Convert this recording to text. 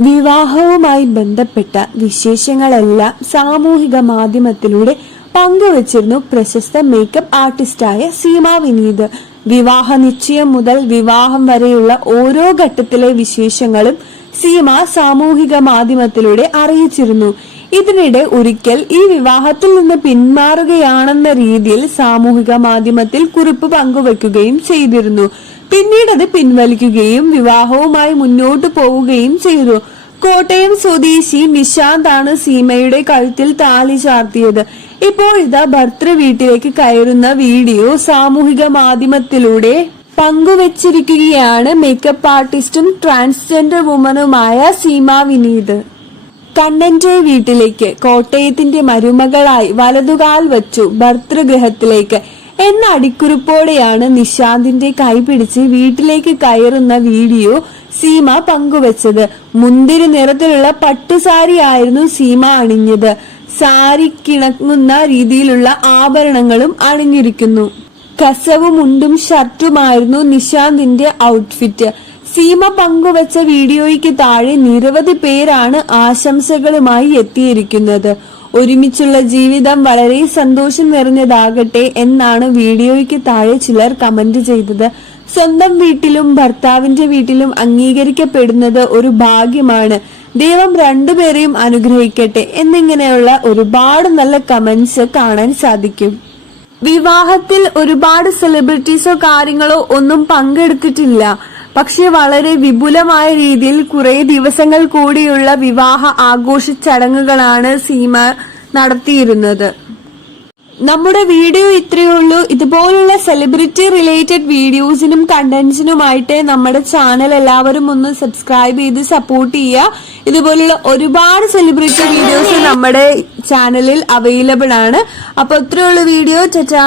വിവാഹവുമായി ബന്ധപ്പെട്ട വിശേഷങ്ങളെല്ലാം സാമൂഹിക മാധ്യമത്തിലൂടെ പങ്കുവച്ചിരുന്നു പ്രശസ്ത മേക്കപ്പ് ആർട്ടിസ്റ്റായ സീമ വിനീത്. വിവാഹ നിശ്ചയം മുതൽ വിവാഹം വരെയുള്ള ഓരോ ഘട്ടത്തിലെ വിശേഷങ്ങളും സീമ സാമൂഹിക മാധ്യമത്തിലൂടെ അറിയിച്ചിരുന്നു. ഇതിനിടെ ഒരിക്കൽ ഈ വിവാഹത്തിൽ നിന്ന് പിന്മാറുകയാണെന്ന രീതിയിൽ സാമൂഹിക മാധ്യമത്തിൽ കുറിപ്പ് പങ്കുവെക്കുകയും ചെയ്തിരുന്നു. പിന്നീട് അത് പിൻവലിക്കുകയും വിവാഹവുമായി മുന്നോട്ടു പോവുകയും ചെയ്തു. കോട്ടയം സ്വദേശി നിശാന്താണ് സീമയുടെ കഴുത്തിൽ താലി ചാർത്തിയത്. ഇപ്പോൾ ഇതാ ഭർത്തൃ വീട്ടിലേക്ക് കയറുന്ന വീഡിയോ സാമൂഹിക മാധ്യമത്തിലൂടെ പങ്കുവച്ചിരിക്കുകയാണ് മേക്കപ്പ് ആർട്ടിസ്റ്റും ട്രാൻസ്ജെൻഡർ വുമനുമായ സീമ വിനീത്. കണ്ണന്റെ വീട്ടിലേക്ക് കോട്ടയത്തിന്റെ മരുമകളായി വലതുകാൽ വച്ചു ഭർതൃഗൃഹത്തിലേക്ക് എന്ന അടിക്കുറിപ്പോടെയാണ് നിശാന്തിന്റെ കൈപിടിച്ച് വീട്ടിലേക്ക് കയറുന്ന വീഡിയോ സീമ പങ്കുവച്ചത്. മുന്തിരി നിറത്തിലുള്ള പട്ടുസാരിയായിരുന്നു സീമ അണിഞ്ഞത്. സാരി കിണങ്ങുന്ന രീതിയിലുള്ള ആഭരണങ്ങളും അണിഞ്ഞിരിക്കുന്നു. കസവും മുണ്ടും ഷർട്ടുമായിരുന്നു നിശാന്തിന്റെ ഔട്ട്ഫിറ്റ് സീമ പങ്കുവച്ച വീഡിയോയ്ക്ക് താഴെ നിരവധി പേരാണ് ആശംസകളുമായി എത്തിയിരിക്കുന്നത്. ഒരുമിച്ചുള്ള ജീവിതം വളരെ സന്തോഷം നിറഞ്ഞതാകട്ടെ എന്നാണ് വീഡിയോയ്ക്ക് താഴെ ചിലർ കമന്റ് ചെയ്തത്. സ്വന്തം വീട്ടിലും ഭർത്താവിന്റെ വീട്ടിലും അംഗീകരിക്കപ്പെടുന്നത് ഒരു ഭാഗ്യമാണ്. ദൈവം രണ്ടുപേരെയും അനുഗ്രഹിക്കട്ടെ എന്നിങ്ങനെയുള്ള ഒരുപാട് നല്ല കമന്റ്സ് കാണാൻ സാധിക്കും. വിവാഹത്തിൽ ഒരുപാട് സെലിബ്രിറ്റീസോ കാര്യങ്ങളോ ഒന്നും പങ്കെടുത്തിട്ടില്ല. പക്ഷെ വളരെ വിപുലമായ രീതിയിൽ കുറെ ദിവസങ്ങൾ കൂടിയുള്ള വിവാഹ ആഘോഷ ചടങ്ങുകളാണ് സീമ നടത്തിയിരുന്നത്. നമ്മുടെ വീഡിയോ ഇത്രയേ ഉള്ളൂ. ഇതുപോലുള്ള സെലിബ്രിറ്റി റിലേറ്റഡ് വീഡിയോസിനും കണ്ടന്റ്സിനുമായിട്ട് നമ്മുടെ ചാനൽ എല്ലാവരും ഒന്ന് സബ്സ്ക്രൈബ് ചെയ്ത് സപ്പോർട്ട് ചെയ്യുക. ഇതുപോലുള്ള ഒരുപാട് സെലിബ്രിറ്റി വീഡിയോസ് നമ്മുടെ ചാനലിൽ അവൈലബിൾ ആണ്. അപ്പൊ ഇത്രയുള്ള വീഡിയോ. ചച്ചാ